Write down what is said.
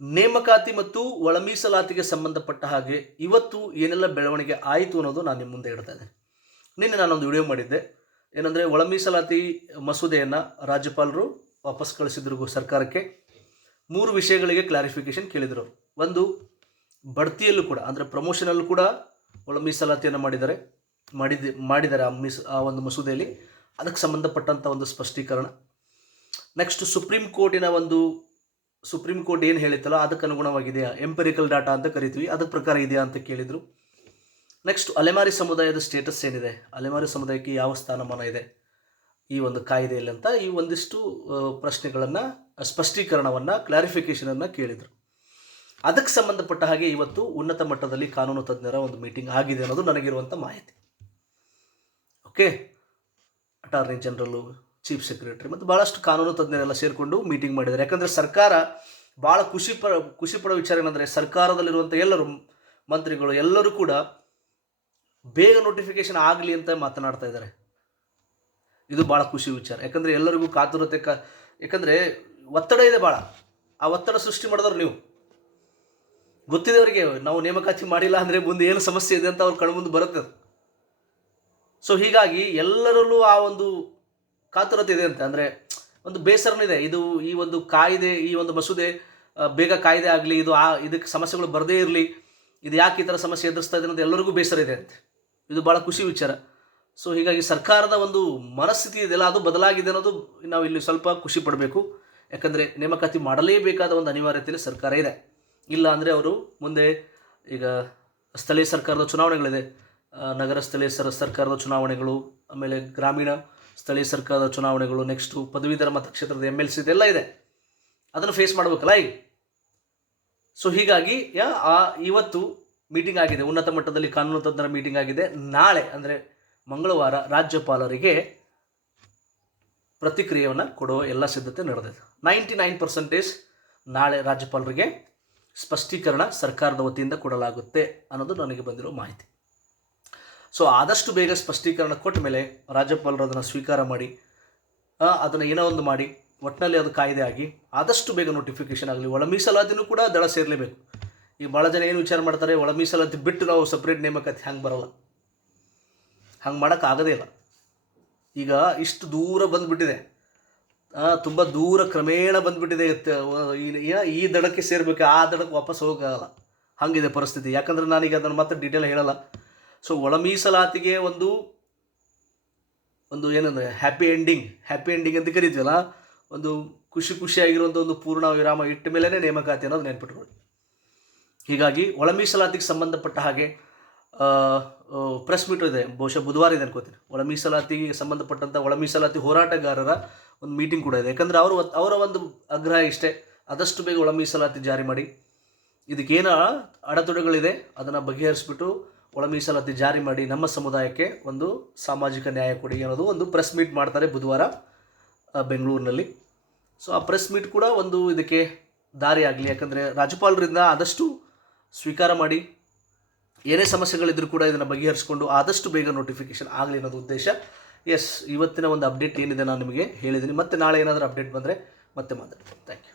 ನೇಮಕಾತಿ ಮತ್ತು ಒಳ ಮೀಸಲಾತಿಗೆ ಸಂಬಂಧಪಟ್ಟ ಹಾಗೆ ಇವತ್ತು ಏನೆಲ್ಲ ಬೆಳವಣಿಗೆ ಆಯಿತು ಅನ್ನೋದು ನಾನು ನಿಮ್ಮ ಮುಂದೆ ಇಡ್ತಾ ಇದ್ದೇನೆ. ನಿನ್ನೆ ನಾನೊಂದು ವಿಡಿಯೋ ಮಾಡಿದ್ದೆ. ಏನಂದರೆ, ಒಳ ಮೀಸಲಾತಿ ಮಸೂದೆಯನ್ನು ರಾಜ್ಯಪಾಲರು ವಾಪಸ್ ಕಳಿಸಿದ್ರು ಸರ್ಕಾರಕ್ಕೆ. 3 ವಿಷಯಗಳಿಗೆ ಕ್ಲಾರಿಫಿಕೇಷನ್ ಕೇಳಿದರು. ಒಂದು, ಬಡ್ತಿಯಲ್ಲೂ ಕೂಡ ಅಂದರೆ ಪ್ರಮೋಷನಲ್ಲೂ ಕೂಡ ಒಳ ಮೀಸಲಾತಿಯನ್ನು ಮಾಡಿದ್ದಾರೆ ಆ ಒಂದು ಮಸೂದೆಯಲ್ಲಿ. ಅದಕ್ಕೆ ಸಂಬಂಧಪಟ್ಟಂಥ ಒಂದು ಸ್ಪಷ್ಟೀಕರಣ. ನೆಕ್ಸ್ಟ್, ಸುಪ್ರೀಂ ಕೋರ್ಟ್ ಏನು ಹೇಳಿತ್ತಲ್ಲ ಅದಕ್ಕೆ ಅನುಗುಣವಾಗಿದೆಯಾ, ಎಂಪೆರಿಕಲ್ ಡಾಟಾ ಅಂತ ಕರಿತೀವಿ, ಅದಕ್ಕೆ ಪ್ರಕಾರ ಇದೆಯಾ ಅಂತ ಕೇಳಿದರು. ನೆಕ್ಸ್ಟ್, ಅಲೆಮಾರಿ ಸಮುದಾಯದ ಸ್ಟೇಟಸ್ ಏನಿದೆ, ಅಲೆಮಾರಿ ಸಮುದಾಯಕ್ಕೆ ಯಾವ ಸ್ಥಾನಮಾನ ಇದೆ ಈ ಒಂದು ಕಾಯ್ದೆಯಲ್ಲಿ ಅಂತ ಈ ಒಂದಿಷ್ಟು ಪ್ರಶ್ನೆಗಳನ್ನು, ಸ್ಪಷ್ಟೀಕರಣವನ್ನು, ಕ್ಲಾರಿಫಿಕೇಷನನ್ನು ಕೇಳಿದರು. ಅದಕ್ಕೆ ಸಂಬಂಧಪಟ್ಟ ಹಾಗೆ ಇವತ್ತು ಉನ್ನತ ಮಟ್ಟದಲ್ಲಿ ಕಾನೂನು ತಜ್ಞರ ಒಂದು ಮೀಟಿಂಗ್ ಆಗಿದೆ ಅನ್ನೋದು ನನಗಿರುವಂಥ ಮಾಹಿತಿ. ಓಕೆ, ಅಟಾರ್ನಿ ಜನರಲ್ಲು, ಚೀಫ್ ಸೆಕ್ರೆಟರಿ ಮತ್ತು ಭಾಳಷ್ಟು ಕಾನೂನು ತಜ್ಞರೆಲ್ಲ ಸೇರಿಕೊಂಡು ಮೀಟಿಂಗ್ ಮಾಡಿದ್ದಾರೆ. ಯಾಕಂದರೆ ಸರ್ಕಾರ ಭಾಳ ಖುಷಿ ಪಡೋ ವಿಚಾರ ಏನಂದರೆ, ಸರ್ಕಾರದಲ್ಲಿರುವಂಥ ಎಲ್ಲರೂ ಮಂತ್ರಿಗಳು ಎಲ್ಲರೂ ಕೂಡ ಬೇಗ ನೋಟಿಫಿಕೇಷನ್ ಆಗಲಿ ಅಂತ ಮಾತನಾಡ್ತಾ ಇದ್ದಾರೆ. ಇದು ಭಾಳ ಖುಷಿ ವಿಚಾರ. ಯಾಕಂದರೆ ಎಲ್ಲರಿಗೂ ಕಾತುರತೆ, ಯಾಕಂದರೆ ಒತ್ತಡ ಇದೆ ಭಾಳ. ಆ ಒತ್ತಡ ಸೃಷ್ಟಿ ಮಾಡಿದವರು ನೀವು. ಗೊತ್ತಿದೆ ಅವರಿಗೆ, ನಾವು ನೇಮಕಾತಿ ಮಾಡಿಲ್ಲ ಅಂದರೆ ಮುಂದೆ ಏನು ಸಮಸ್ಯೆ ಇದೆ ಅಂತ ಅವ್ರ ಕಣ್ಮುಂದೆ ಬರುತ್ತೆ. ಸೊ ಹೀಗಾಗಿ ಎಲ್ಲರಲ್ಲೂ ಆ ಒಂದು ಕಾತುರತೆ ಇದೆ ಅಂತ, ಅಂದರೆ ಒಂದು ಬೇಸರನಿದೆ. ಈ ಒಂದು ಕಾಯ್ದೆ, ಈ ಒಂದು ಮಸೂದೆ ಬೇಗ ಕಾಯ್ದೆ ಆಗಲಿ, ಇದಕ್ಕೆ ಸಮಸ್ಯೆಗಳು ಬರದೇ ಇರಲಿ, ಇದು ಯಾಕೆ ಈ ಥರ ಸಮಸ್ಯೆ ಎದುರಿಸ್ತಾ ಇದೆ ಅನ್ನೋದು ಎಲ್ಲರಿಗೂ ಬೇಸರ ಇದೆ ಅಂತ. ಇದು ಭಾಳ ಖುಷಿ ವಿಚಾರ. ಸೊ ಹೀಗಾಗಿ ಸರ್ಕಾರದ ಒಂದು ಮನಸ್ಥಿತಿ ಇದೆಯಲ್ಲ, ಅದು ಬದಲಾಗಿದೆ ಅನ್ನೋದು ನಾವು ಇಲ್ಲಿ ಸ್ವಲ್ಪ ಖುಷಿ ಪಡಬೇಕು. ಯಾಕಂದರೆ ನೇಮಕಾತಿ ಮಾಡಲೇಬೇಕಾದ ಒಂದು ಅನಿವಾರ್ಯತೆಯಲ್ಲಿ ಸರ್ಕಾರ ಇದೆ. ಇಲ್ಲ ಅಂದರೆ ಅವರು ಮುಂದೆ, ಈಗ ಸ್ಥಳೀಯ ಸರ್ಕಾರದ ಚುನಾವಣೆಗಳಿದೆ, ನಗರ ಸ್ಥಳೀಯ ಸರ್ಕಾರದ ಚುನಾವಣೆಗಳು, ಆಮೇಲೆ ಗ್ರಾಮೀಣ ಸ್ಥಳೀಯ ಸರ್ಕಾರದ ಚುನಾವಣೆಗಳು, ನೆಕ್ಸ್ಟು ಪದವೀಧರ ಮತಕ್ಷೇತ್ರದ MLC ಇದೆಲ್ಲ ಇದೆ. ಅದನ್ನು ಫೇಸ್ ಮಾಡಬೇಕಲ್ಲ ಈಗ. ಸೊ ಹೀಗಾಗಿ ಇವತ್ತು ಮೀಟಿಂಗ್ ಆಗಿದೆ, ಉನ್ನತ ಮಟ್ಟದಲ್ಲಿ ಕಾನೂನು ತಜ್ಞರ ಮೀಟಿಂಗ್ ಆಗಿದೆ. ನಾಳೆ ಅಂದರೆ ಮಂಗಳವಾರ ರಾಜ್ಯಪಾಲರಿಗೆ ಪ್ರತಿಕ್ರಿಯೆಯನ್ನು ಕೊಡುವ ಎಲ್ಲ ಸಿದ್ಧತೆ ನಡೆದಿದೆ. 99% ನಾಳೆ ರಾಜ್ಯಪಾಲರಿಗೆ ಸ್ಪಷ್ಟೀಕರಣ ಸರ್ಕಾರದ ವತಿಯಿಂದ ಕೊಡಲಾಗುತ್ತೆ ಅನ್ನೋದು ನನಗೆ ಬಂದಿರೋ ಮಾಹಿತಿ. ಸೊ ಆದಷ್ಟು ಬೇಗ ಸ್ಪಷ್ಟೀಕರಣ ಕೊಟ್ಟ ಮೇಲೆ ರಾಜ್ಯಪಾಲರು ಅದನ್ನು ಸ್ವೀಕಾರ ಮಾಡಿ, ಅದನ್ನು ಏನೋ ಒಂದು ಮಾಡಿ, ಒಟ್ಟಿನಲ್ಲಿ ಅದು ಕಾಯ್ದೆ ಆಗಿ ಆದಷ್ಟು ಬೇಗ ನೋಟಿಫಿಕೇಷನ್ ಆಗಲಿ. ಒಳ ಮೀಸಲಾತಿನೂ ಕೂಡ ದಳ ಸೇರಲೇಬೇಕು. ಈಗ ಭಾಳ ಜನ ಏನು ವಿಚಾರ ಮಾಡ್ತಾರೆ, ಒಳ ಮೀಸಲಾತಿ ಬಿಟ್ಟು ನಾವು ಸಪ್ರೇಟ್ ನೇಮಕಾತಿ ಹಂಗೆ ಬರೋಲ್ಲ, ಹಂಗೆ ಮಾಡೋಕ್ಕಾಗೋದೇ ಇಲ್ಲ. ಈಗ ಇಷ್ಟು ದೂರ ಬಂದುಬಿಟ್ಟಿದೆ, ತುಂಬ ದೂರ ಕ್ರಮೇಣ ಬಂದುಬಿಟ್ಟಿದೆ. ಈ ದಡಕ್ಕೆ ಸೇರಬೇಕು, ಆ ದಡಕ್ಕೆ ವಾಪಸ್ ಹೋಗೋಕ್ಕಾಗಲ್ಲ, ಹಾಗಿದೆ ಪರಿಸ್ಥಿತಿ. ಯಾಕಂದರೆ ನಾನೀಗ ಅದನ್ನು ಮತ್ತೆ ಡೀಟೇಲ್ ಹೇಳಲ್ಲ. ಸೊ ಒಳ ಮೀಸಲಾತಿಗೆ ಒಂದು ಏನಂದರೆ ಹ್ಯಾಪಿ ಎಂಡಿಂಗ್ ಅಂತ ಕರಿತೀವಲ್ಲ, ಒಂದು ಖುಷಿಯಾಗಿರುವಂಥ ಒಂದು ಪೂರ್ಣ ವಿರಾಮ ಇಟ್ಟ ಮೇಲೇ ನೇಮಕಾತಿ ಅನ್ನೋದು ನೆನ್ಪಿಟ್ಕೊಳ್ಳಿ. ಹೀಗಾಗಿ ಒಳ ಮೀಸಲಾತಿಗೆ ಸಂಬಂಧಪಟ್ಟ ಹಾಗೆ ಪ್ರೆಸ್ ಮೀಟ್ ಇದೆ, ಬಹುಶಃ ಬುಧವಾರ ಇದೆ ಅನ್ಕೋತೀನಿ. ಒಳ ಮೀಸಲಾತಿಗೆ ಸಂಬಂಧಪಟ್ಟಂಥ ಒಳ ಮೀಸಲಾತಿ ಹೋರಾಟಗಾರರ ಒಂದು ಮೀಟಿಂಗ್ ಕೂಡ ಇದೆ. ಯಾಕಂದರೆ ಅವರ ಒಂದು ಆಗ್ರಹ ಇಷ್ಟೇ, ಆದಷ್ಟು ಬೇಗ ಒಳ ಮೀಸಲಾತಿ ಜಾರಿ ಮಾಡಿ, ಇದಕ್ಕೇನು ಅಡೆತಡೆಗಳಿದೆ ಅದನ್ನು ಬಗೆಹರಿಸ್ಬಿಟ್ಟು ಒಳ ಮೀಸಲಾತಿ ಜಾರಿ ಮಾಡಿ, ನಮ್ಮ ಸಮುದಾಯಕ್ಕೆ ಒಂದು ಸಾಮಾಜಿಕ ನ್ಯಾಯ ಕೊಡಿ ಅನ್ನೋದು ಒಂದು ಪ್ರೆಸ್ ಮೀಟ್ ಮಾಡ್ತಾರೆ ಬುಧವಾರ ಬೆಂಗಳೂರಿನಲ್ಲಿ. ಸೊ ಆ ಪ್ರೆಸ್ ಮೀಟ್ ಕೂಡ ಒಂದು ಇದಕ್ಕೆ ದಾರಿ ಆಗಲಿ. ಯಾಕಂದರೆ ರಾಜ್ಯಪಾಲರಿಂದ ಆದಷ್ಟು ಸ್ವೀಕಾರ ಮಾಡಿ, ಏನೇ ಸಮಸ್ಯೆಗಳಿದ್ರೂ ಕೂಡ ಇದನ್ನು ಬಗೆಹರಿಸ್ಕೊಂಡು ಆದಷ್ಟು ಬೇಗ ನೋಟಿಫಿಕೇಷನ್ ಆಗಲಿ ಅನ್ನೋದು ಉದ್ದೇಶ. ಇವತ್ತಿನ ಒಂದು ಅಪ್ಡೇಟ್ ಏನಿದೆ ನಾನು ನಿಮಗೆ ಹೇಳಿದ್ದೀನಿ. ಮತ್ತೆ ನಾಳೆ ಏನಾದರೂ ಅಪ್ಡೇಟ್ ಬಂದರೆ ಮತ್ತೆ ಮಾತಾಡ್ತೀನಿ. Thank you.